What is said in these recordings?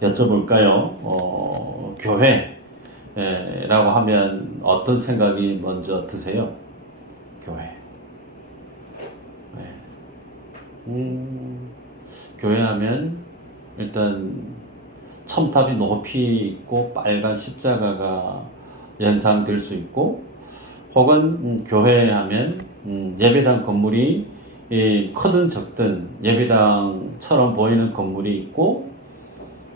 여쭤볼까요? 교회라고 하면 어떤 생각이 먼저 드세요? 교회. 네. 교회 하면 일단 첨탑이 높이 있고 빨간 십자가가 연상될 수 있고, 혹은 교회 하면 예배당 건물이 크든 적든 예배당처럼 보이는 건물이 있고,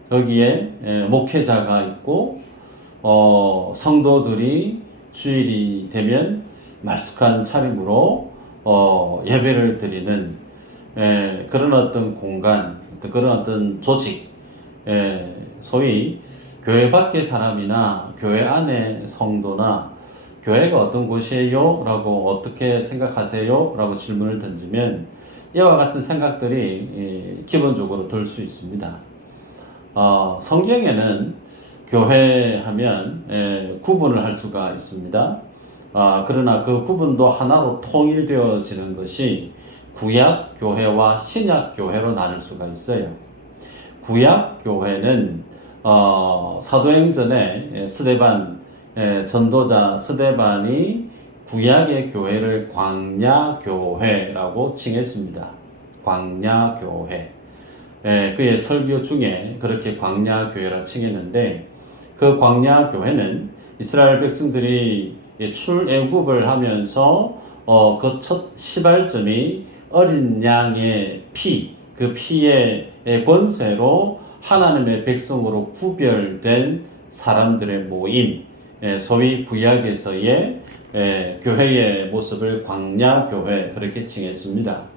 거기에 목회자가 있고, 성도들이 주일이 되면 말쑥한 차림으로 예배를 드리는 그런 어떤 공간, 그런 어떤 조직, 소위 교회 밖의 사람이나 교회 안의 성도나 교회가 어떤 곳이에요? 라고 어떻게 생각하세요? 라고 질문을 던지면 이와 같은 생각들이 기본적으로 들 수 있습니다. 성경에는 교회 하면 구분을 할 수가 있습니다. 그러나 그 구분도 하나로 통일되어지는 것이 구약 교회와 신약 교회로 나눌 수가 있어요. 구약 교회는 사도행전에 스데반 전도자 스데반이 구약의 교회를 광야교회라고 칭했습니다. 광야교회. 그의 설교 중에 그렇게 광야교회라 칭했는데, 그 광야교회는 이스라엘 백성들이 출애굽을 하면서 그 첫 시발점이 어린 양의 피, 그 피의 권세로 하나님의 백성으로 구별된 사람들의 모임, 소위 구약에서의 교회의 모습을 광야교회 그렇게 칭했습니다.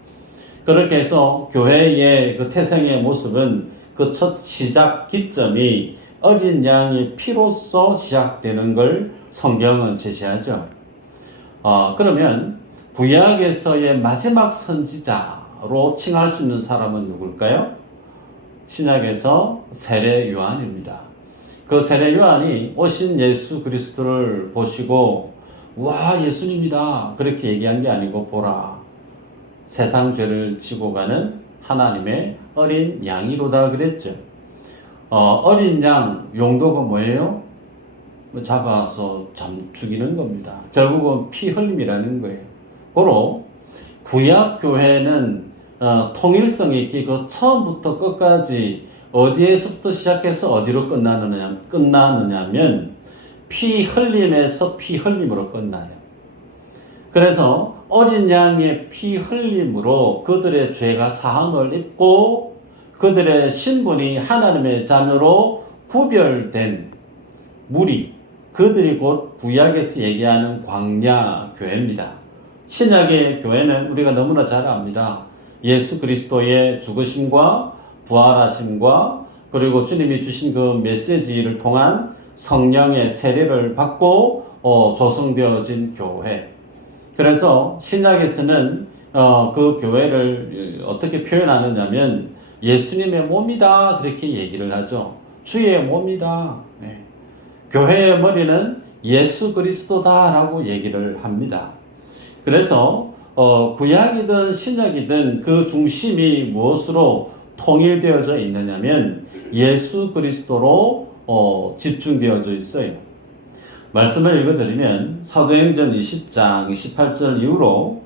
그렇게 해서 교회의 그 태생의 모습은 그 첫 시작 기점이 어린 양의 피로서 시작되는 걸 성경은 제시하죠. 그러면 구약에서의 마지막 선지자로 칭할 수 있는 사람은 누굴까요? 신약에서 세례 요한입니다. 그 세례 요한이 오신 예수 그리스도를 보시고 와, 예수님이다 그렇게 얘기한 게 아니고, 보라, 세상 죄를 지고 가는 하나님의 어린 양이로다 그랬죠. 어린 양 용도가 뭐예요? 잡아서 죽이는 겁니다. 결국은 피 흘림이라는 거예요. 고로 구약 교회는 통일성이 있게 그 처음부터 끝까지 어디에서부터 시작해서 어디로 끝나느냐면 피 흘림에서 피 흘림으로 끝나요. 그래서 어린 양의 피 흘림으로 그들의 죄가 사함을 입고 그들의 신분이 하나님의 자녀로 구별된 무리, 그들이 곧 구약에서 얘기하는 광야 교회입니다. 신약의 교회는 우리가 너무나 잘 압니다. 예수 그리스도의 죽으심과 부활하심과 그리고 주님이 주신 그 메시지를 통한 성령의 세례를 받고 조성되어진 교회. 그래서 신약에서는 그 교회를 어떻게 표현하느냐면 예수님의 몸이다 그렇게 얘기를 하죠. 주의 몸이다. 네. 교회의 머리는 예수 그리스도다라고 얘기를 합니다. 그래서 구약이든 신약이든 그 중심이 무엇으로 통일되어져 있느냐면 예수 그리스도로 집중되어져 있어요. 말씀을 읽어드리면 사도행전 20장 28절 이후로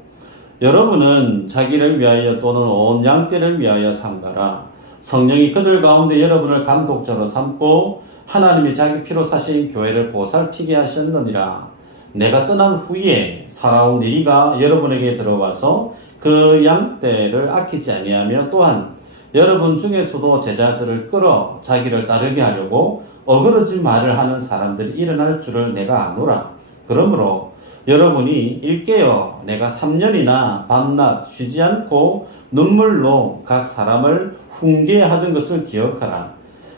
여러분은 자기를 위하여 또는 온 양떼를 위하여 삼가라. 성령이 그들 가운데 여러분을 감독자로 삼고 하나님이 자기 피로 사신 교회를 보살피게 하셨느니라. 내가 떠난 후에 살아온 이가 여러분에게 들어와서 그 양떼를 아끼지 아니하며 또한 여러분 중에서도 제자들을 끌어 자기를 따르게 하려고 어그러진 말을 하는 사람들이 일어날 줄을 내가 아노라. 그러므로 여러분이 일깨어 내가 3년이나 밤낮 쉬지 않고 눈물로 각 사람을 훈계하던 것을 기억하라.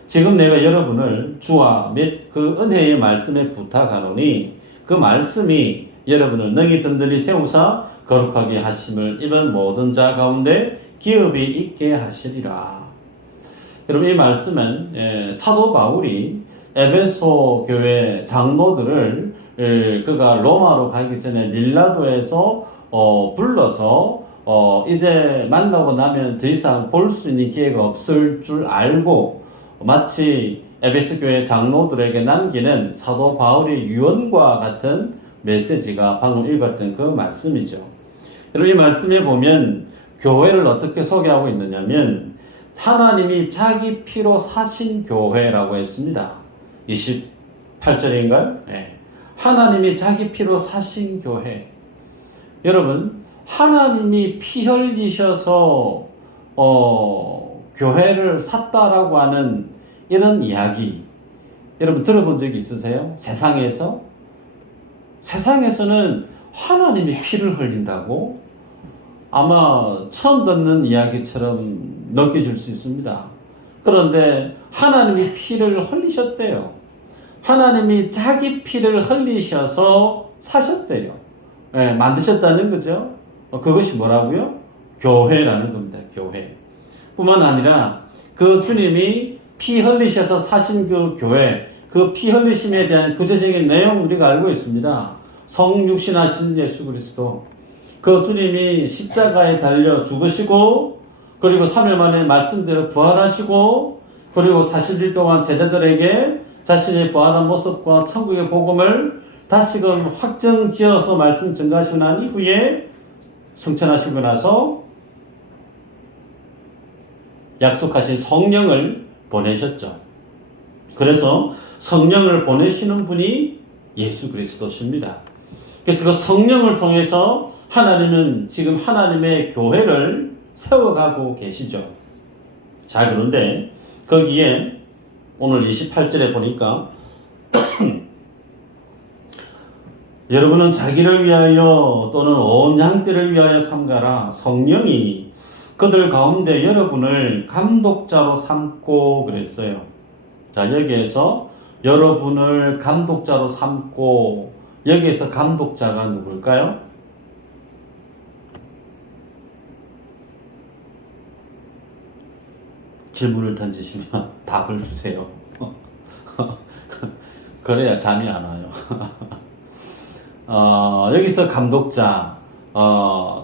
지금 내가 여러분을 주와 및 그 은혜의 말씀에 부탁하노니 그 말씀이 여러분을 능히 든든히 세우사 거룩하게 하심을 입은 모든 자 가운데 기업이 있게 하시리라. 여러분, 이 말씀은 사도 바울이 에베소 교회 장로들을 그가 로마로 가기 전에 밀라도에서 불러서 이제 만나고 나면 더 이상 볼 수 있는 기회가 없을 줄 알고 마치 에베소 교회 장로들에게 남기는 사도 바울의 유언과 같은 메시지가 방금 읽었던 그 말씀이죠. 여러분, 이 말씀에 보면 교회를 어떻게 소개하고 있느냐면 하나님이 자기 피로 사신 교회라고 했습니다. 28절인가요? 네. 하나님이 자기 피로 사신 교회. 여러분, 하나님이 피 흘리셔서 교회를 샀다라고 하는 이런 이야기 여러분 들어본 적이 있으세요? 세상에서는 하나님이 피를 흘린다고 아마 처음 듣는 이야기처럼 느껴질 수 있습니다. 그런데 하나님이 피를 흘리셨대요. 하나님이 자기 피를 흘리셔서 사셨대요. 네, 만드셨다는 거죠. 그것이 뭐라고요? 교회라는 겁니다. 교회. 뿐만 아니라 그 주님이 피 흘리셔서 사신 그 교회, 그 피 흘리심에 대한 구체적인 내용 우리가 알고 있습니다. 성육신하신 예수 그리스도, 그 주님이 십자가에 달려 죽으시고 그리고 3일 만에 말씀대로 부활하시고 그리고 40일 동안 제자들에게 자신의 부활한 모습과 천국의 복음을 다시금 확정지어서 말씀 전가하시고 난 이후에 승천하시고 나서 약속하신 성령을 보내셨죠. 그래서 성령을 보내시는 분이 예수 그리스도십니다. 그래서 그 성령을 통해서 하나님은 지금 하나님의 교회를 세워가고 계시죠. 자, 그런데 거기에 오늘 28절에 보니까 여러분은 자기를 위하여 또는 온 양떼를 위하여 삼가라. 성령이 그들 가운데 여러분을 감독자로 삼고 그랬어요. 자, 여기에서 여러분을 감독자로 삼고, 여기에서 감독자가 누굴까요? 질문을 던지시면 답을 주세요. 그래야 잠이 안 와요. 여기서 감독자,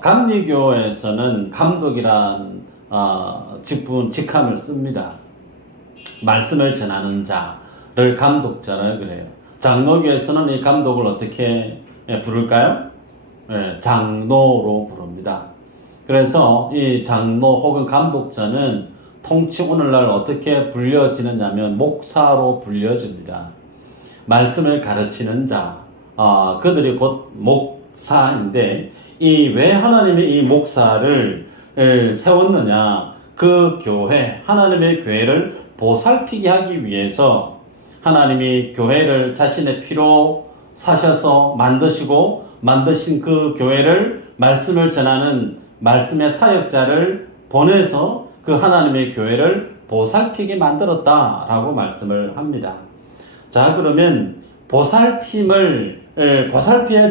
감리교에서는 감독이란 직함을 씁니다. 말씀을 전하는 자를 감독자라 그래요. 장로교에서는 이 감독을 어떻게 부를까요? 장로로 부릅니다. 그래서 이 장로 혹은 감독자는 통치 오늘날 어떻게 불려지느냐면 목사로 불려집니다. 말씀을 가르치는 자, 그들이 곧 목사인데 왜 하나님이 이 목사를 세웠느냐? 그 교회, 하나님의 교회를 보살피게 하기 위해서 하나님이 교회를 자신의 피로 사셔서 만드시고 만드신 그 교회를 말씀을 전하는 말씀의 사역자를 보내서 그 하나님의 교회를 보살피게 만들었다라고 말씀을 합니다. 자, 그러면 보살피어야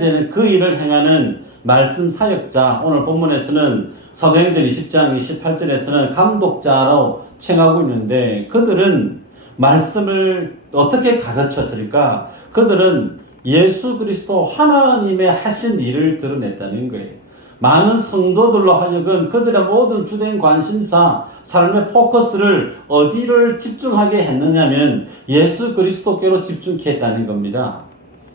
되는 그 일을 행하는 말씀 사역자, 오늘 본문에서는 사도행전 20장 28절에서는 감독자로 칭하고 있는데 그들은 말씀을 어떻게 가르쳤을까? 그들은 예수 그리스도 하나님의 하신 일을 드러냈다는 거예요. 많은 성도들로 하여금 그들의 모든 주된 관심사, 삶의 포커스를 어디를 집중하게 했느냐면 예수 그리스도께로 집중케 했다는 겁니다.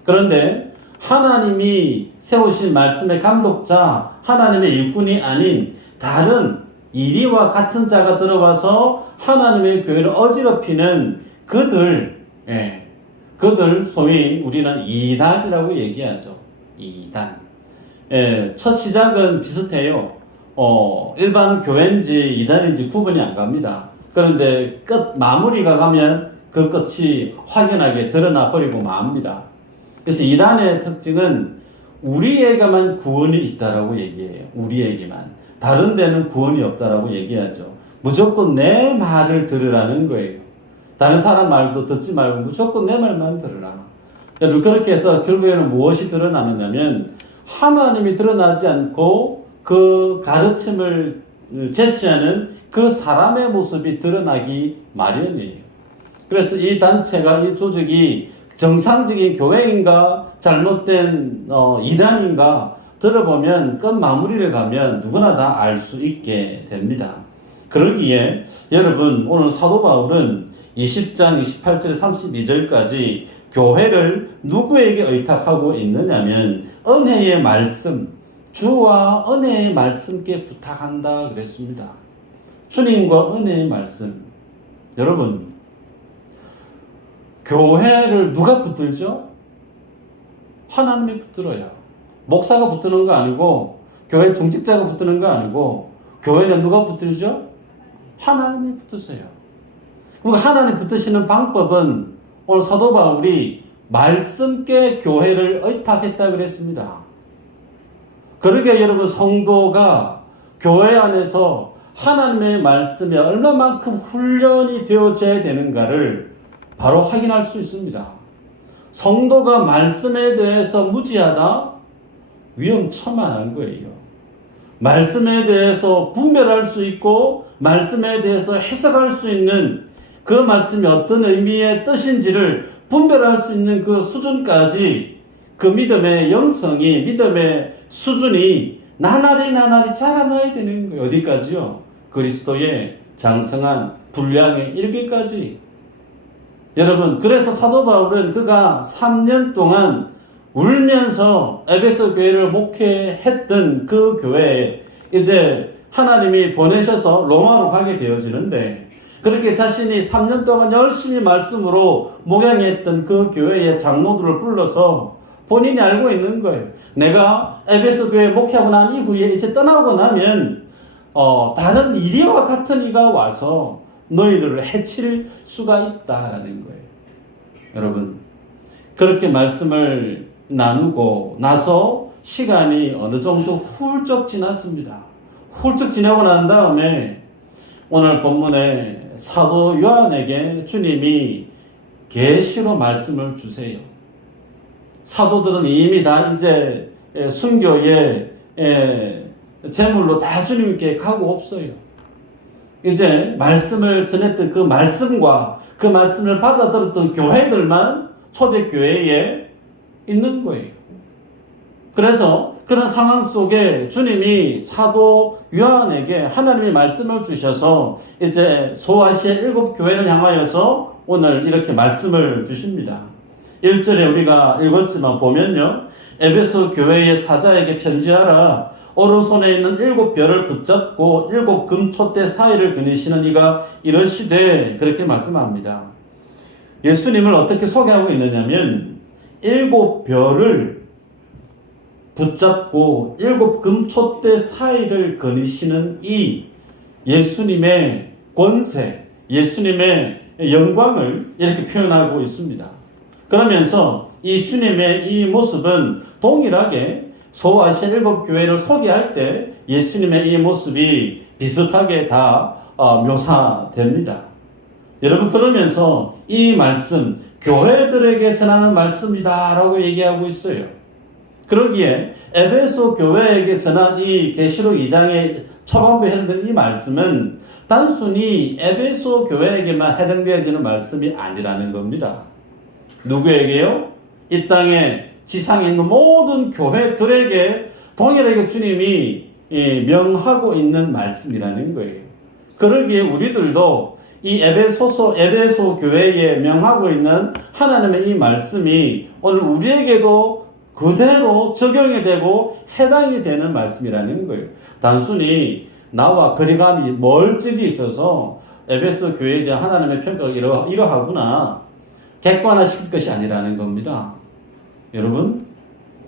그런데 하나님이 세우신 말씀의 감독자, 하나님의 일꾼이 아닌 다른 이리와 같은 자가 들어와서 하나님의 교회를 어지럽히는 그들 소위 우리는 이단이라고 얘기하죠. 이단. 첫 시작은 비슷해요. 일반 교회인지 이단인지 구분이 안 갑니다. 그런데 끝 마무리가 가면 그 끝이 확연하게 드러나 버리고 맙니다. 그래서 이단의 특징은 우리에게만 구원이 있다라고 얘기해요. 우리에게만. 다른 데는 구원이 없다라고 얘기하죠. 무조건 내 말을 들으라는 거예요. 다른 사람 말도 듣지 말고 무조건 내 말만 들으라. 여러분, 그렇게 해서 결국에는 무엇이 드러나느냐면 하나님이 드러나지 않고 그 가르침을 제시하는 그 사람의 모습이 드러나기 마련이에요. 그래서 이 단체가, 이 조직이 정상적인 교회인가 잘못된 이단인가 들어보면 끝 마무리를 가면 누구나 다 알 수 있게 됩니다. 그러기에 여러분, 오늘 사도 바울은 20장 28절 32절까지 교회를 누구에게 의탁하고 있느냐면 은혜의 말씀, 주와 은혜의 말씀께 부탁한다 그랬습니다. 주님과 은혜의 말씀. 여러분, 교회를 누가 붙들죠? 하나님이 붙들어요. 목사가 붙드는 거 아니고, 교회 중직자가 붙드는 거 아니고, 교회는 누가 붙들죠? 하나님이 붙드세요. 그러니까 하나님 붙드시는 방법은 오늘 사도 바울이 말씀께 교회를 의탁했다 그랬습니다. 그러게 여러분, 성도가 교회 안에서 하나님의 말씀에 얼마만큼 훈련이 되어져야 되는가를 바로 확인할 수 있습니다. 성도가 말씀에 대해서 무지하다? 위험천만한 거예요. 말씀에 대해서 분별할 수 있고 말씀에 대해서 해석할 수 있는 그 말씀이 어떤 의미의 뜻인지를 분별할 수 있는 그 수준까지 그 믿음의 영성이, 믿음의 수준이 나날이 자라나야 되는 거예요. 어디까지요? 그리스도의 장성한 분량에 이르기까지. 여러분, 그래서 사도 바울은 그가 3년 동안 울면서 에베소 교회를 목회했던 그 교회에 이제 하나님이 보내셔서 로마로 가게 되어지는데, 그렇게 자신이 3년 동안 열심히 말씀으로 목양했던 그 교회의 장로들을 불러서 본인이 알고 있는 거예요. 내가 에베소 교회 목회하고 난 이후에 이제 떠나고 나면 다른 이리와 같은 이가 와서 너희들을 해칠 수가 있다라는 거예요. 여러분, 그렇게 말씀을 나누고 나서 시간이 어느 정도 훌쩍 지났습니다. 훌쩍 지나고 난 다음에 오늘 본문에 사도 요한에게 주님이 계시로 말씀을 주세요. 사도들은 이미 다 이제 순교의 제물로 다 주님께 가고 없어요. 이제 말씀을 전했던 그 말씀과 그 말씀을 받아들였던 교회들만 초대교회에 있는 거예요. 그래서 그런 상황 속에 주님이 사도 요한에게 하나님의 말씀을 주셔서 이제 소아시아 7교회를 향하여서 오늘 이렇게 말씀을 주십니다. 1절에 우리가 읽었지만 보면요, 에베소 교회의 사자에게 편지하라. 오른손에 있는 7별을 붙잡고 7 금촛대 사이를 그니시는 이가 이러시되, 그렇게 말씀합니다. 예수님을 어떻게 소개하고 있느냐면 7별을 붙잡고 7 금촛대 사이를 거니시는 이 예수님의 권세, 예수님의 영광을 이렇게 표현하고 있습니다. 그러면서 이 주님의 이 모습은 동일하게 소아시아 7교회를 소개할 때 예수님의 이 모습이 비슷하게 다 묘사됩니다. 여러분, 그러면서 이 말씀, 교회들에게 전하는 말씀이다 라고 얘기하고 있어요. 그러기에 에베소 교회에게 전한 이 계시록 2장의 초반부에 해당되는 이 말씀은 단순히 에베소 교회에게만 해당되어지는 말씀이 아니라는 겁니다. 누구에게요? 이 땅에 지상에 있는 모든 교회들에게 동일하게 주님이 명하고 있는 말씀이라는 거예요. 그러기에 우리들도 이 에베소 교회에 명하고 있는 하나님의 이 말씀이 오늘 우리에게도 그대로 적용이 되고 해당이 되는 말씀이라는 거예요. 단순히 나와 거리감이 멀찍이 있어서 에베소 교회에 대한 하나님의 평가가 이러하구나 객관화시킬 것이 아니라는 겁니다. 여러분,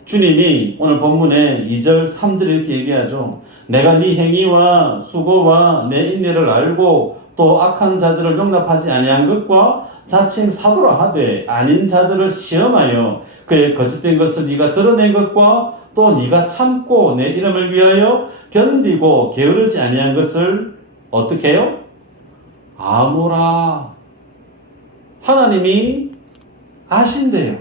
주님이 오늘 본문에 2절 3절 이렇게 얘기하죠. 내가 네 행위와 수고와 내 인내를 알고 또 악한 자들을 용납하지 아니한 것과 자칭 사도라 하되 아닌 자들을 시험하여 그의 거짓된 것을 네가 드러낸 것과 또 네가 참고 내 이름을 위하여 견디고 게으르지 아니한 것을 어떻게 해요? 아노라. 하나님이 아신대요.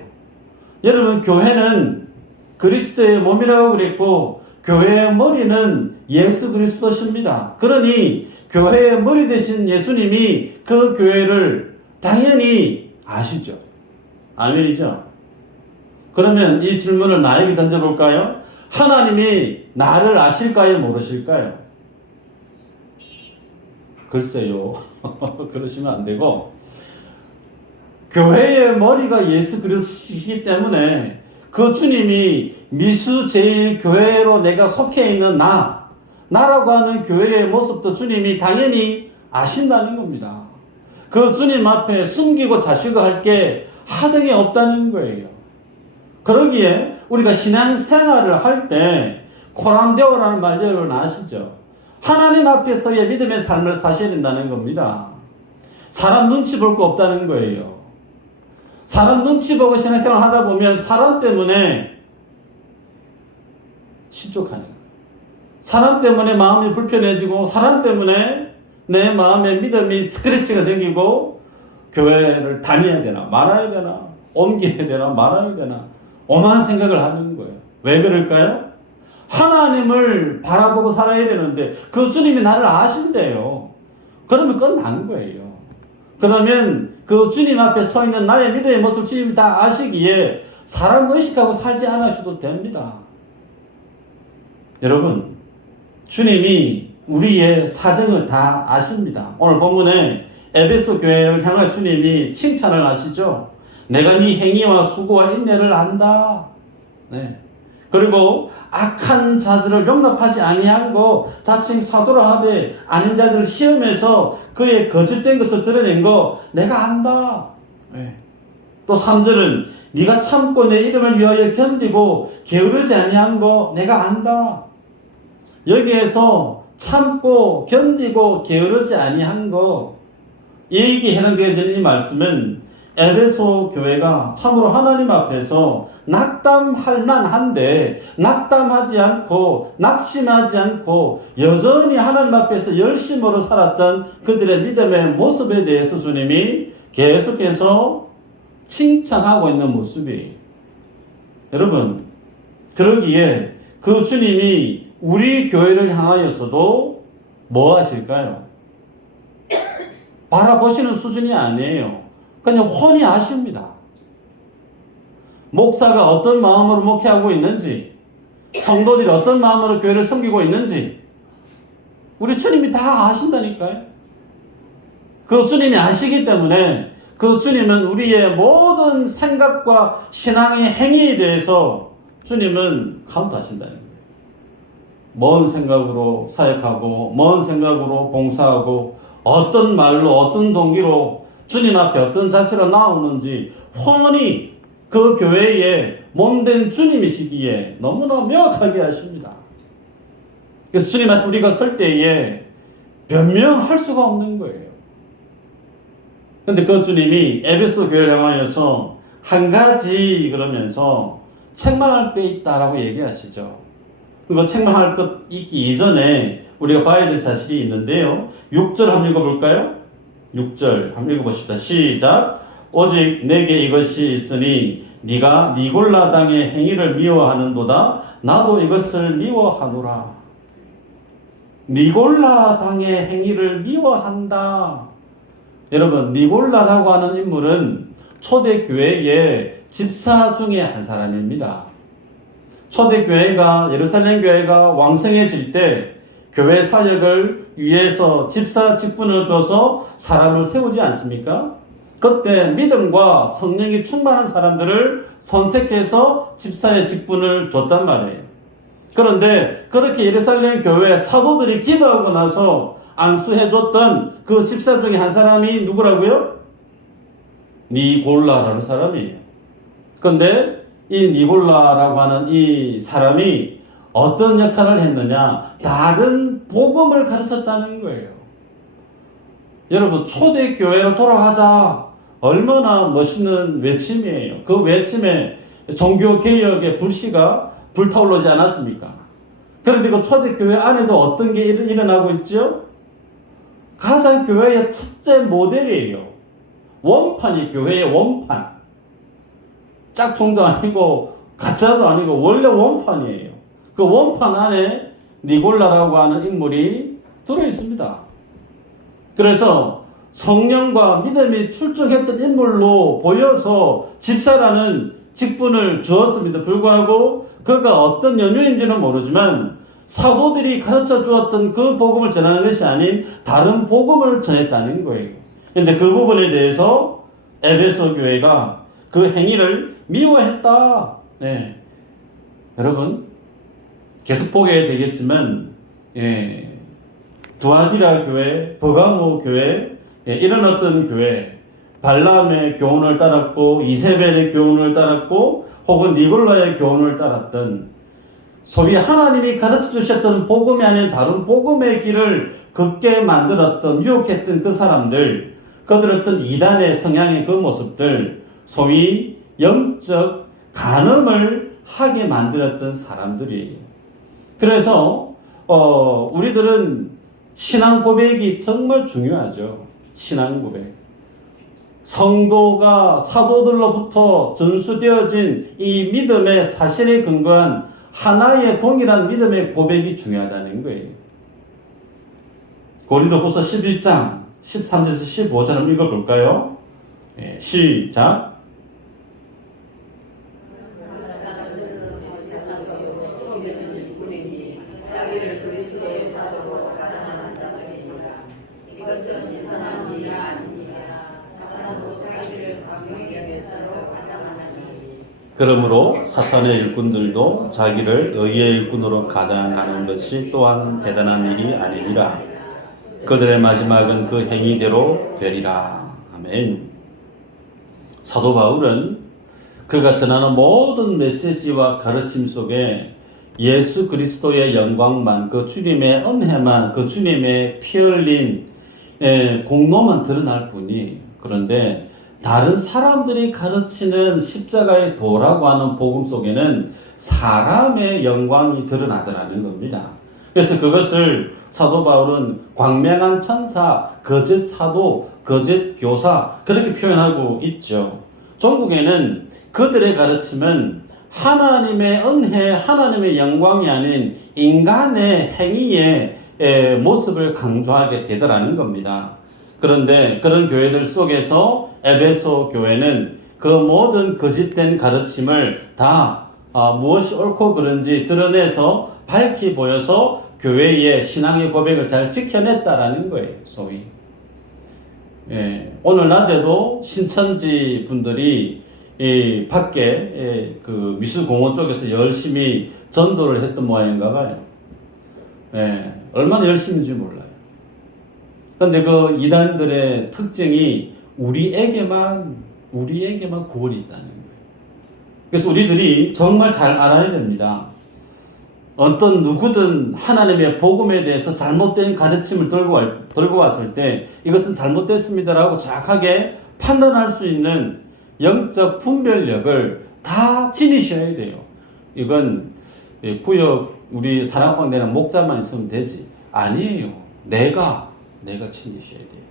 여러분, 교회는 그리스도의 몸이라고 그랬고 교회의 머리는 예수 그리스도십니다. 그러니 교회의 머리 되신 예수님이 그 교회를 당연히 아시죠. 아멘이죠. 그러면 이 질문을 나에게 던져볼까요? 하나님이 나를 아실까요? 모르실까요? 글쎄요. 그러시면 안 되고, 교회의 머리가 예수 그리스도이기 때문에 그 주님이 미수제일교회로 내가 속해 있는 나라고 하는 교회의 모습도 주님이 당연히 아신다는 겁니다. 그 주님 앞에 숨기고 자시고 할 게 하등이 없다는 거예요. 그러기에 우리가 신앙생활을 할 때 코람데오라는 말 여러분 아시죠? 하나님 앞에서의 믿음의 삶을 사셔야 된다는 겁니다. 사람 눈치 볼 거 없다는 거예요. 사람 눈치 보고 신앙생활 하다 보면 사람 때문에 실족하는 거예요. 사람 때문에 마음이 불편해지고 사람 때문에 내 마음에 믿음이 스크래치가 생기고 교회를 다녀야 되나 말아야 되나 옮겨야 되나 말아야 되나 오만 생각을 하는 거예요. 왜 그럴까요? 하나님을 바라보고 살아야 되는데 그 주님이 나를 아신대요. 그러면 끝난 거예요. 그러면 그 주님 앞에 서 있는 나의 믿음의 모습을 주님이 다 아시기에 사람 의식하고 살지 않으셔도 됩니다. 여러분, 주님이 우리의 사정을 다 아십니다. 오늘 본문에 에베소 교회를 향한 주님이 칭찬을 하시죠. 내가 네 행위와 수고와 인내를 안다. 네. 그리고 악한 자들을 용납하지 아니한 거 자칭 사도라 하되 아닌 자들을 시험해서 그의 거짓된 것을 드러낸 거 내가 안다. 네. 또 3절은 네가 참고 내 이름을 위하여 견디고 게으르지 아니한 거 내가 안다. 여기에서 참고 견디고 게으르지 아니한 거 이익이 해당되어지는 이 말씀은 에베소 교회가 참으로 하나님 앞에서 낙담할 만한데 낙담하지 않고 낙심하지 않고 여전히 하나님 앞에서 열심으로 살았던 그들의 믿음의 모습에 대해서 주님이 계속해서 칭찬하고 있는 모습이에요. 여러분, 그러기에 그 주님이 우리 교회를 향하여서도 뭐 하실까요? 바라보시는 수준이 아니에요. 그냥 훤히 아십니다. 목사가 어떤 마음으로 목회하고 있는지, 성도들이 어떤 마음으로 교회를 섬기고 있는지, 우리 주님이 다 아신다니까요. 그 주님이 아시기 때문에 그 주님은 우리의 모든 생각과 신앙의 행위에 대해서 주님은 카운트하신다는 거예요. 뭔 생각으로 사역하고, 뭔 생각으로 봉사하고, 어떤 말로, 어떤 동기로 주님 앞에 어떤 자세로 나오는지 훤히 그 교회에 몸된 주님이시기에 너무나 명확하게 하십니다. 그래서 주님 앞에 우리가 설 때에 변명할 수가 없는 거예요. 그런데 그 주님이 에베소 교회를 향하여서 한 가지 그러면서 책망할 게 있다라고 얘기하시죠. 그거 책망할 것 있기 이전에 우리가 봐야 될 사실이 있는데요. 6절 한번 읽어볼까요? 6절 한번 읽어봅시다. 시작. 오직 내게 이것이 있으니 네가 니골라 당의 행위를 미워하는도다. 나도 이것을 미워하노라. 니골라 당의 행위를 미워한다. 여러분, 니골라라고 하는 인물은 초대교회의 집사 중에 한 사람입니다. 초대교회가 예루살렘 교회가 왕성해질 때 교회 사역을 위해서 집사 직분을 줘서 사람을 세우지 않습니까? 그때 믿음과 성령이 충만한 사람들을 선택해서 집사의 직분을 줬단 말이에요. 그런데 그렇게 예루살렘 교회 사도들이 기도하고 나서 안수해줬던 그 집사 중에 한 사람이 누구라고요? 니골라라는 사람이에요. 그런데 이 니골라라고 하는 이 사람이 어떤 역할을 했느냐? 다른 복음을 가르쳤다는 거예요. 여러분, 초대교회로 돌아가자. 얼마나 멋있는 외침이에요. 그 외침에 종교개혁의 불씨가 불타오르지 않았습니까? 그런데 그 초대교회 안에도 어떤 게 일어나고 있죠? 가장 교회의 첫째 모델이에요. 원판이 교회의 원판. 짝퉁도 아니고 가짜도 아니고 원래 원판이에요. 그 원판 안에 니골라라고 하는 인물이 들어있습니다. 그래서 성령과 믿음이 출중했던 인물로 보여서 집사라는 직분을 주었음에도 불구하고 그가 어떤 연유인지는 모르지만 사도들이 가르쳐 주었던 그 복음을 전하는 것이 아닌 다른 복음을 전했다는 거예요. 그런데 그 부분에 대해서 에베소 교회가 그 행위를 미워했다. 네. 여러분 계속 보게 되겠지만 두아디라 교회, 버가모 교회, 이런 어떤 교회, 발람의 교훈을 따랐고 이세벨의 교훈을 따랐고 혹은 니골라의 교훈을 따랐던 소위 하나님이 가르쳐 주셨던 복음이 아닌 다른 복음의 길을 걷게 만들었던 유혹했던 그 사람들, 그들 어떤 이단의 성향의 그 모습들, 소위 영적 간음을 하게 만들었던 사람들이. 그래서 우리들은 신앙 고백이 정말 중요하죠. 신앙 고백. 성도가 사도들로부터 전수되어진 이 믿음의 사실에 근거한 하나의 동일한 믿음의 고백이 중요하다는 거예요. 고린도후서 11장 13절에서 15절 한번 읽어볼까요? 시작. 그러므로 사탄의 일꾼들도 자기를 의의 일꾼으로 가장하는 것이 또한 대단한 일이 아니니라. 그들의 마지막은 그 행위대로 되리라. 아멘. 사도 바울은 그가 전하는 모든 메시지와 가르침 속에 예수 그리스도의 영광만, 그 주님의 은혜만, 그 주님의 피 흘린 공로만 드러날 뿐이, 그런데 다른 사람들이 가르치는 십자가의 도라고 하는 복음 속에는 사람의 영광이 드러나더라는 겁니다. 그래서 그것을 사도 바울은 광명한 천사, 거짓 사도, 거짓 교사 그렇게 표현하고 있죠. 종국에는 그들의 가르침은 하나님의 은혜, 하나님의 영광이 아닌 인간의 행위의 모습을 강조하게 되더라는 겁니다. 그런데 그런 교회들 속에서 에베소 교회는 그 모든 거짓된 가르침을 다 무엇이 옳고 그른지 드러내서 밝히 보여서 교회의 신앙의 고백을 잘 지켜냈다라는 거예요. 소위. 오늘 낮에도 신천지 분들이 밖에 그 미술공원 쪽에서 열심히 전도를 했던 모양인가 봐요. 얼마나 열심인지 몰라요. 그런데 그 이단들의 특징이 우리에게만 구원이 있다는 거예요. 그래서 우리들이 정말 잘 알아야 됩니다. 어떤 누구든 하나님의 복음에 대해서 잘못된 가르침을 들고 왔을 때 이것은 잘못됐습니다라고 정확하게 판단할 수 있는 영적 분별력을 다 지니셔야 돼요. 이건 구역 우리 사랑방대는 목자만 있으면 되지. 아니에요. 내가 챙기셔야 돼요.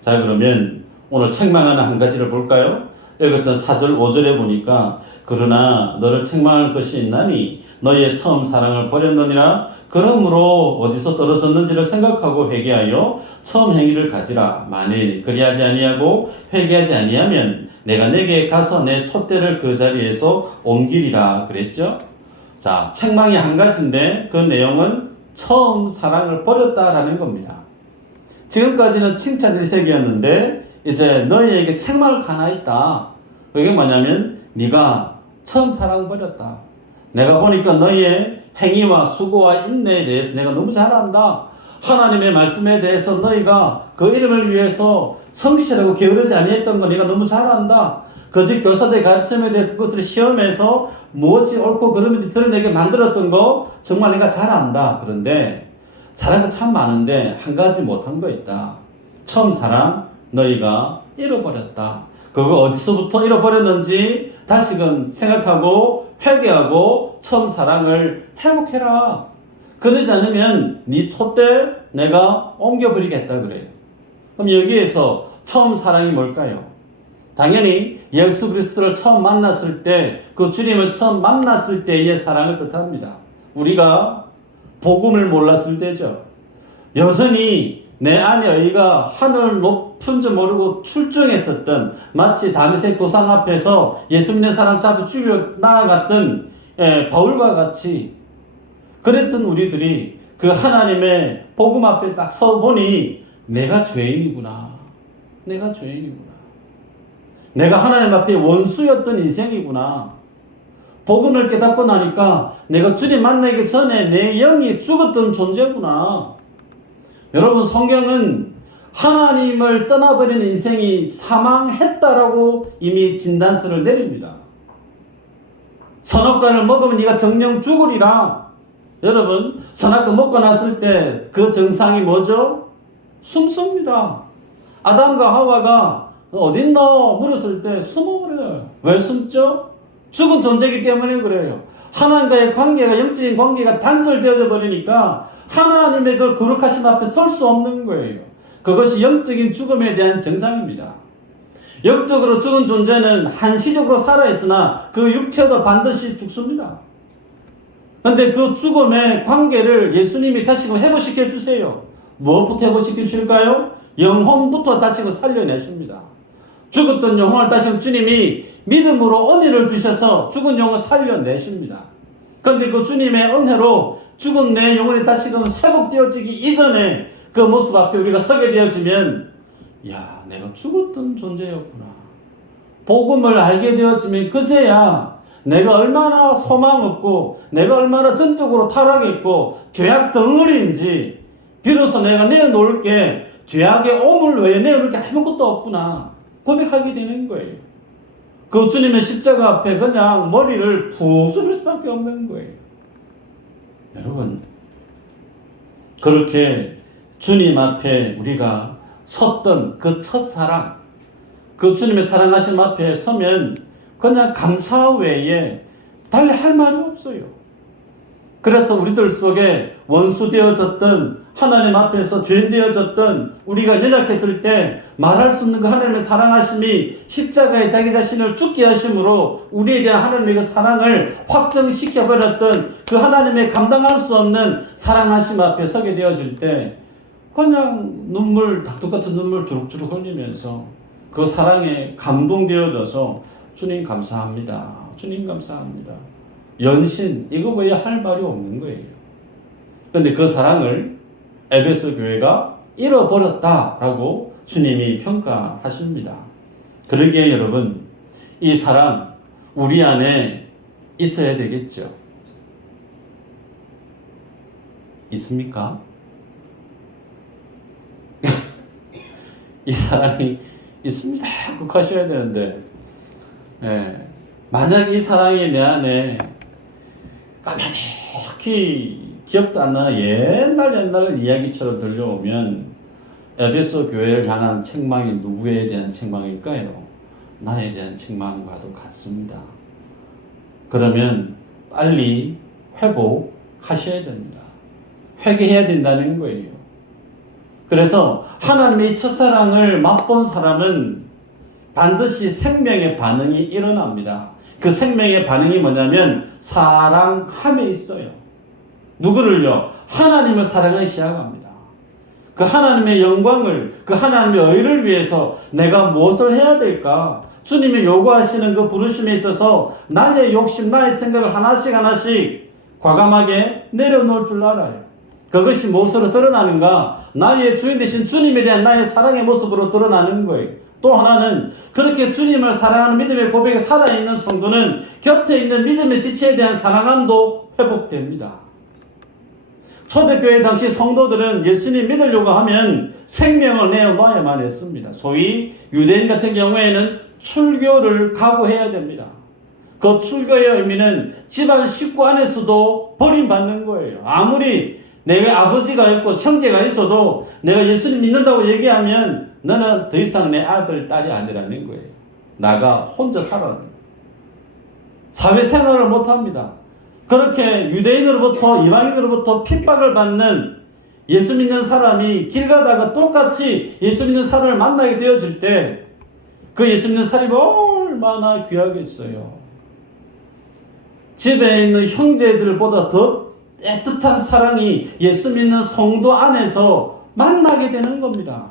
자, 그러면 오늘 책망하는 한 가지를 볼까요? 읽었던 4절 5절에 보니까 그러나 너를 책망할 것이 있나니 너의 처음 사랑을 버렸느니라. 그러므로 어디서 떨어졌는지를 생각하고 회개하여 처음 행위를 가지라. 만일 그리하지 아니하고 회개하지 아니하면 내가 내게 가서 내 촛대를 그 자리에서 옮기리라 그랬죠. 자, 책망이 한 가지인데 그 내용은 처음 사랑을 버렸다라는 겁니다. 지금까지는 칭찬 일색이었는데 이제 너희에게 책망을 하나 있다. 그게 뭐냐면 네가 처음 사랑 버렸다. 내가 보니까 너희의 행위와 수고와 인내에 대해서 내가 너무 잘 안다. 하나님의 말씀에 대해서 너희가 그 이름을 위해서 성실하고 게으르지 아니했던 거 네가 너무 잘 안다. 거짓 교사들의 가르침에 대해서 그것을 시험해서 무엇이 옳고 그름인지 드러내게 만들었던 거 정말 내가 잘 안다. 그런데 잘한 거 참 많은데 한 가지 못한 거 있다. 처음 사랑 너희가 잃어버렸다. 그거 어디서부터 잃어버렸는지 다시금 생각하고 회개하고 처음 사랑을 회복해라. 그러지 않으면 네 촛대 내가 옮겨버리겠다 그래요. 그럼 여기에서 처음 사랑이 뭘까요? 당연히 예수 그리스도를 처음 만났을 때, 그 주님을 처음 만났을 때의 사랑을 뜻합니다. 우리가 복음을 몰랐을 때죠. 여전히 내 안에 의가 하늘 높은 줄 모르고 출중했었던, 마치 다메섹 도상 앞에서 예수 믿는 사람 잡아 죽여 나아갔던 바울과 같이 그랬던 우리들이 그 하나님의 복음 앞에 딱 서보니 내가 죄인이구나. 내가 죄인이구나. 내가 하나님 앞에 원수였던 인생이구나. 복음을 깨닫고 나니까 내가 주님 만나기 전에 내 영이 죽었던 존재구나. 여러분, 성경은 하나님을 떠나버린 인생이 사망했다라고 이미 진단서를 내립니다. 선악과를 먹으면 네가 정령 죽으리라. 여러분, 선악과 먹고 났을 때 그 증상이 뭐죠? 숨습니다. 아담과 하와가 어딨노? 물었을 때 숨어버려요. 왜 숨죠? 죽은 존재이기 때문에 그래요. 하나님과의 관계가, 영적인 관계가 단절되어 버리니까 하나님의 그 거룩하심 앞에 설 수 없는 거예요. 그것이 영적인 죽음에 대한 증상입니다. 영적으로 죽은 존재는 한시적으로 살아있으나 그 육체도 반드시 죽습니다. 그런데 그 죽음의 관계를 예수님이 다시금 회복시켜 주세요. 무엇부터 회복시켜 주실까요? 영혼부터 다시금 살려내십니다. 죽었던 영혼을 다시금 주님이 믿음으로 은혜를 주셔서 죽은 영혼을 살려내십니다. 그런데 그 주님의 은혜로 죽은 내 영혼이 다시금 회복되어지기 이전에 그 모습 앞에 우리가 서게 되어지면, 야, 내가 죽었던 존재였구나. 복음을 알게 되어지면 그제야 내가 얼마나 소망 없고 내가 얼마나 전적으로 타락했고 죄악 덩어리인지, 비로소 내가 내어놓을 게 죄악의 오물 외에 내어놓을 게 아무것도 없구나 고백하게 되는 거예요. 그 주님의 십자가 앞에 그냥 머리를 푹 숙일 수밖에 없는 거예요. 여러분, 그렇게 주님 앞에 우리가 섰던 그 첫사랑, 그 주님의 사랑하심 앞에 서면 그냥 감사 외에 달리 할 말이 없어요. 그래서 우리들 속에 원수 되어졌던, 하나님 앞에서 죄인 되어졌던 우리가 연약했을 때 말할 수 없는 그 하나님의 사랑하심이 십자가에 자기 자신을 죽게 하심으로 우리에 대한 하나님의 그 사랑을 확정시켜버렸던 그 하나님의 감당할 수 없는 사랑하심 앞에 서게 되어질 때 그냥 눈물, 닭둑 같은 눈물 주룩주룩 흘리면서 그 사랑에 감동되어져서 주님 감사합니다. 주님 감사합니다. 연신, 이거 외에 할 말이 없는 거예요. 그런데 그 사랑을 에베소 교회가 잃어버렸다라고 주님이 평가하십니다. 그러기에 여러분, 이 사랑 우리 안에 있어야 되겠죠. 있습니까? 이 사랑이 있습니다. 꼭 하셔야 되는데, 만약 이 사랑이 내 안에 까마득히 기억도 안 나는 옛날 이야기처럼 들려오면 에베소 교회를 향한 책망이 누구에 대한 책망일까요? 나에 대한 책망과도 같습니다. 그러면 빨리 회복하셔야 됩니다. 회개해야 된다는 거예요. 그래서 하나님의 첫사랑을 맛본 사람은 반드시 생명의 반응이 일어납니다. 그 생명의 반응이 뭐냐면 사랑함에 있어요. 누구를요? 하나님을 사랑하기 시작합니다. 그 하나님의 영광을, 그 하나님의 의를 위해서 내가 무엇을 해야 될까? 주님이 요구하시는 그 부르심에 있어서 나의 욕심, 나의 생각을 하나씩 과감하게 내려놓을 줄 알아요. 그것이 무엇으로 드러나는가? 나의 주인 되신 주님에 대한 나의 사랑의 모습으로 드러나는 거예요. 또 하나는 그렇게 주님을 사랑하는 믿음의 고백에 살아있는 성도는 곁에 있는 믿음의 지체에 대한 사랑함도 회복됩니다. 초대교회 당시 성도들은 예수님 믿으려고 하면 생명을 내어놔야만 했습니다. 소위 유대인 같은 경우에는 출교를 각오해야 됩니다. 그 출교의 의미는 집안 식구 안에서도 버림받는 거예요. 아무리 내가 아버지가 있고 형제가 있어도 내가 예수님 믿는다고 얘기하면 너는 더 이상 내 아들, 딸이 아니라는 거예요. 나가 혼자 살아라. 사회생활을 못합니다. 그렇게 유대인으로부터 이방인으로부터 핍박을 받는 예수 믿는 사람이 길 가다가 똑같이 예수 믿는 사람을 만나게 되어질 때 그 예수 믿는 사람이 얼마나 귀하겠어요. 집에 있는 형제들보다 더 애틋한 사랑이 예수 믿는 성도 안에서 만나게 되는 겁니다.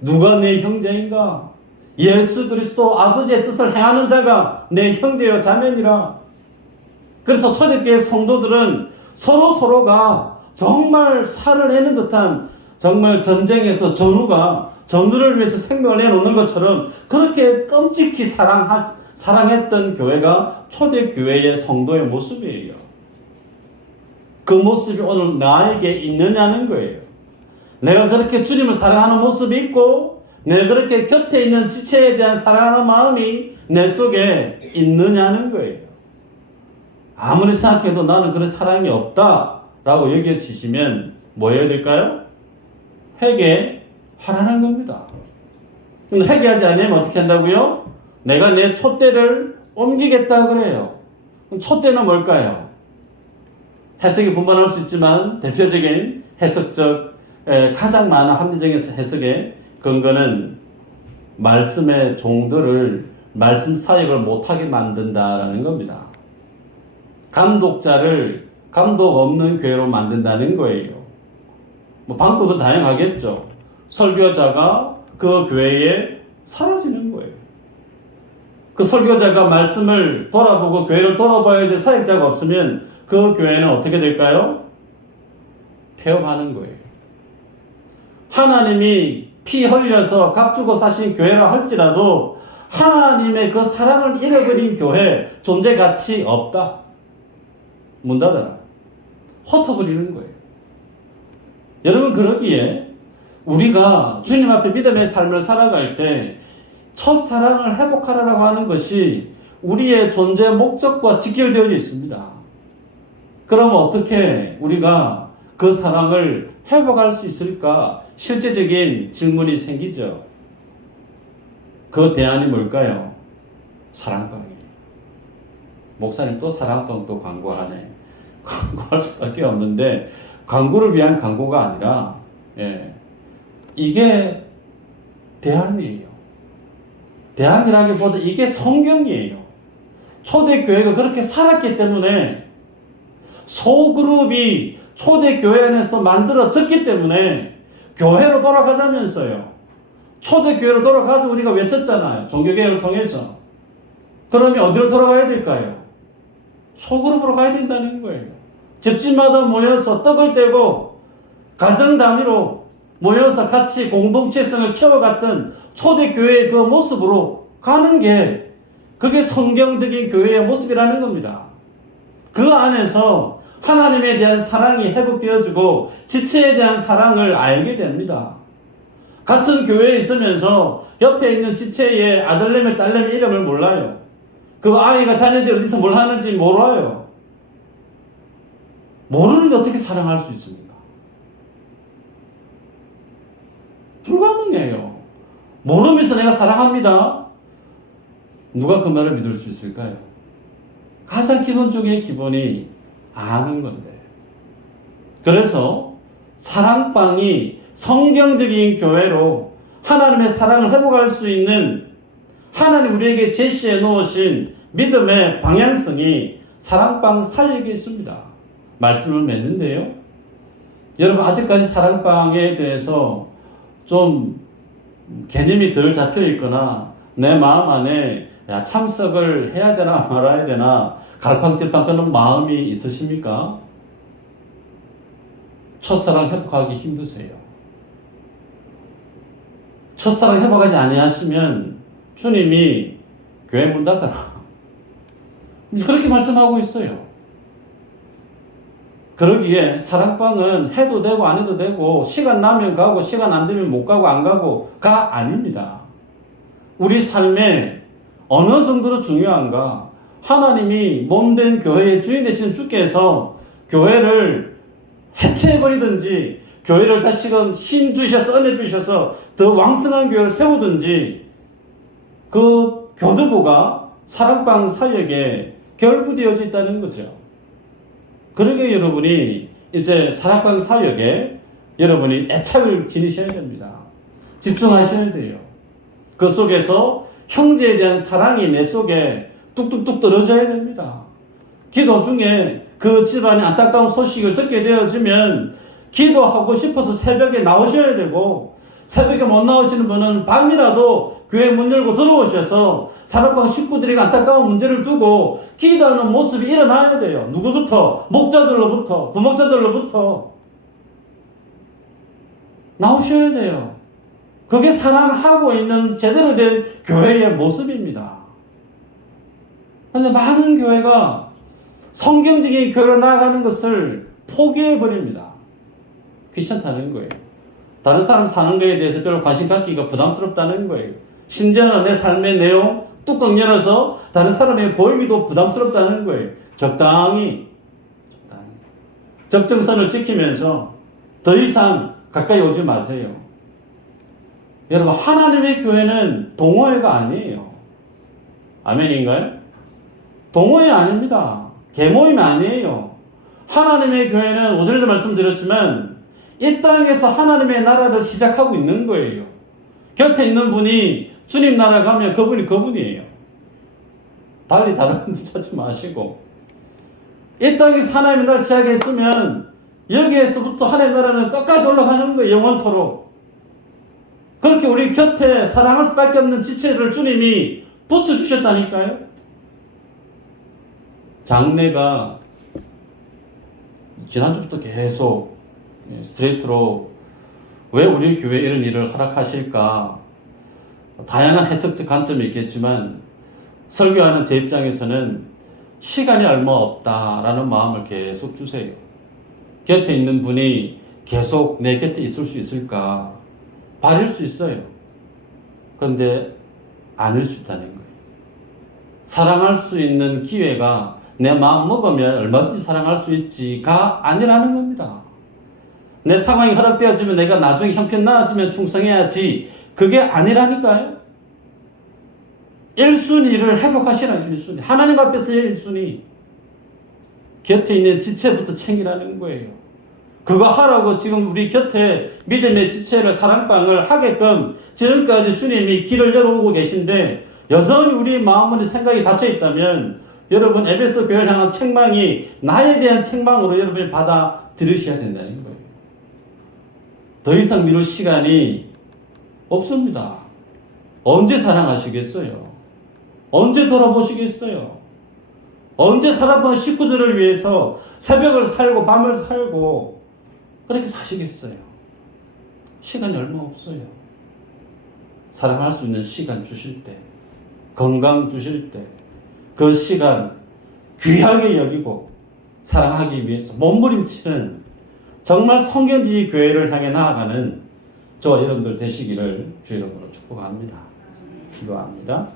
누가 내 형제인가? 예수 그리스도 아버지의 뜻을 행하는 자가 내 형제여 자매니라. 그래서 초대교회 성도들은 서로가 정말 살을 내는 듯한 정말 전쟁에서 전우가 전우를 위해서 생명을 내놓는 것처럼 그렇게 끔찍히 사랑했던 교회가 초대교회의 성도의 모습이에요. 그 모습이 오늘 나에게 있느냐는 거예요. 내가 그렇게 주님을 사랑하는 모습이 있고 내가 그렇게 곁에 있는 지체에 대한 사랑하는 마음이 내 속에 있느냐는 거예요. 아무리 생각해도 나는 그런 사랑이 없다라고 여겨지시면 뭐 해야 될까요? 회개하라는 겁니다. 근데 회개하지 않으면 어떻게 한다고요? 내가 내 촛대를 옮기겠다 그래요. 그럼 촛대는 뭘까요? 해석이 분분할 수 있지만 대표적인 해석적 가장 많은 합리적인 해석의 근거는 말씀의 종들을 말씀 사역을 못하게 만든다라는 겁니다. 감독자를 감독 없는 교회로 만든다는 거예요. 뭐 방법은 다양하겠죠. 설교자가 그 교회에 사라지는 거예요. 그 설교자가 말씀을 돌아보고 교회를 돌아봐야 될 사역자가 없으면 그 교회는 어떻게 될까요? 폐업하는 거예요. 하나님이 피 흘려서 값주고 사신 교회라 할지라도 하나님의 그 사랑을 잃어버린 교회 존재 가치 없다. 문 닫아라. 흩어버리는 거예요. 여러분 그러기에 우리가 주님 앞에 믿음의 삶을 살아갈 때 첫사랑을 회복하라고 하는 것이 우리의 존재 목적과 직결되어 있습니다. 그러면 어떻게 우리가 그 사랑을 회복할 수 있을까? 실제적인 질문이 생기죠. 그 대안이 뭘까요? 사랑방이에요. 목사님 또 사랑방 또 광고하네. 광고할 수밖에 없는데 광고를 위한 광고가 아니라 이게 대안이에요. 대안이라기보다 이게 성경이에요. 초대교회가 그렇게 살았기 때문에 소그룹이 초대교회 안에서 만들어졌기 때문에 교회로 돌아가자면서요. 초대교회로 돌아가서 우리가 외쳤잖아요. 종교개혁을 통해서. 그러면 어디로 돌아가야 될까요? 소그룹으로 가야 된다는 거예요. 집집마다 모여서 떡을 떼고 가정 단위로 모여서 같이 공동체성을 키워갔던 초대교회의 그 모습으로 가는 게 그게 성경적인 교회의 모습이라는 겁니다. 그 안에서 하나님에 대한 사랑이 회복되어지고 지체에 대한 사랑을 알게 됩니다. 같은 교회에 있으면서 옆에 있는 지체의 아들내미 딸내미 이름을 몰라요. 그 아이가 자녀들이 어디서 뭘 하는지 몰라요. 모르는데 어떻게 사랑할 수 있습니까? 불가능해요. 모르면서 내가 사랑합니다. 누가 그 말을 믿을 수 있을까요? 가장 기본적인 기본이 아는 건데. 그래서 사랑방이 성경적인 교회로 하나님의 사랑을 회복할 수 있는 하나님 우리에게 제시해 놓으신 믿음의 방향성이 사랑방 사역에 있습니다. 말씀을 맺는데요. 여러분 아직까지 사랑방에 대해서 좀 개념이 덜 잡혀 있거나 내 마음 안에 참석을 해야 되나 말아야 되나 갈팡질팡 끄는 마음이 있으십니까? 첫사랑 회복하기 힘드세요. 첫사랑 회복하지 아니하시면 주님이 교회 문 닫아라. 그렇게 말씀하고 있어요. 그러기에 사랑방은 해도 되고 안 해도 되고 시간 나면 가고 시간 안 되면 못 가고 안 가고가 아닙니다. 우리 삶에 어느 정도로 중요한가? 하나님이 몸된 교회의 주인 되신 주께서 교회를 해체해버리든지 교회를 다시금 힘 주셔서 은혜 주셔서 더 왕성한 교회를 세우든지 그 교도부가 사랑방 사역에 결부되어져 있다는 거죠. 그러게 여러분이 이제 사랑방 사역에 여러분이 애착을 지니셔야 됩니다. 집중하셔야 돼요. 그 속에서 형제에 대한 사랑이 내 속에 뚝뚝뚝 떨어져야 됩니다. 기도 중에 그 집안의 안타까운 소식을 듣게 되어지면 기도하고 싶어서 새벽에 나오셔야 되고 새벽에 못 나오시는 분은 밤이라도 교회 문 열고 들어오셔서 사랑방 식구들에게 안타까운 문제를 두고 기도하는 모습이 일어나야 돼요. 누구부터? 목자들로부터, 부목자들로부터 나오셔야 돼요. 그게 사랑하고 있는 제대로 된 교회의 모습입니다. 그런데 많은 교회가 성경적인 교회로 나아가는 것을 포기해버립니다. 귀찮다는 거예요. 다른 사람 사는 거에 대해서 별로 관심 갖기가 부담스럽다는 거예요. 심지어는 내 삶의 내용 뚜껑 열어서 다른 사람에게 보이기도 부담스럽다는 거예요. 적당히 적정선을 지키면서 더 이상 가까이 오지 마세요. 여러분, 하나님의 교회는 동호회가 아니에요. 아멘인가요? 동호회 아닙니다. 계모임 아니에요. 하나님의 교회는 오전에도 말씀드렸지만 이 땅에서 하나님의 나라를 시작하고 있는 거예요. 곁에 있는 분이 주님 나라 가면 그분이 그분이에요. 달리 다른 분 찾지 마시고, 이 땅에서 하나님의 나라를 시작했으면 여기에서부터 하나님의 나라는 끝까지 올라가는 거예요. 영원토록. 그렇게 우리 곁에 사랑할 수밖에 없는 지체를 주님이 붙여주셨다니까요. 장례가 지난주부터 계속 스트레이트로 왜 우리 교회에 이런 일을 허락하실까, 다양한 해석적 관점이 있겠지만 설교하는 제 입장에서는 시간이 얼마 없다라는 마음을 계속 주세요. 곁에 있는 분이 계속 내 곁에 있을 수 있을까? 바랄 수 있어요. 그런데 아닐 수 있다는 거예요. 사랑할 수 있는 기회가 내 마음 먹으면 얼마든지 사랑할 수 있지가 아니라는 겁니다. 내 상황이 허락되어지면 내가 나중에 형편 나아지면 충성해야지, 그게 아니라니까요. 1순위를 회복하시라는 1순위. 하나님 앞에서의 1순위. 곁에 있는 지체부터 챙기라는 거예요. 그거 하라고 지금 우리 곁에 믿음의 지체를, 사랑방을 하게끔 지금까지 주님이 길을 열어오고 계신데 여전히 우리 마음의 생각이 닫혀있다면 여러분, 에베소 교회를 향한 책망이 나에 대한 책망으로 여러분이 받아들이셔야 된다는 거예요. 더 이상 미룰 시간이 없습니다. 언제 사랑하시겠어요? 언제 돌아보시겠어요? 언제 살아본 식구들을 위해서 새벽을 살고 밤을 살고 그렇게 사시겠어요? 시간이 얼마 없어요. 사랑할 수 있는 시간 주실 때, 건강 주실 때, 그 시간 귀하게 여기고 사랑하기 위해서 몸부림치는 정말 성경지 교회를 향해 나아가는 저와 여러분들 되시기를 주 이름으로 축복합니다. 기도합니다.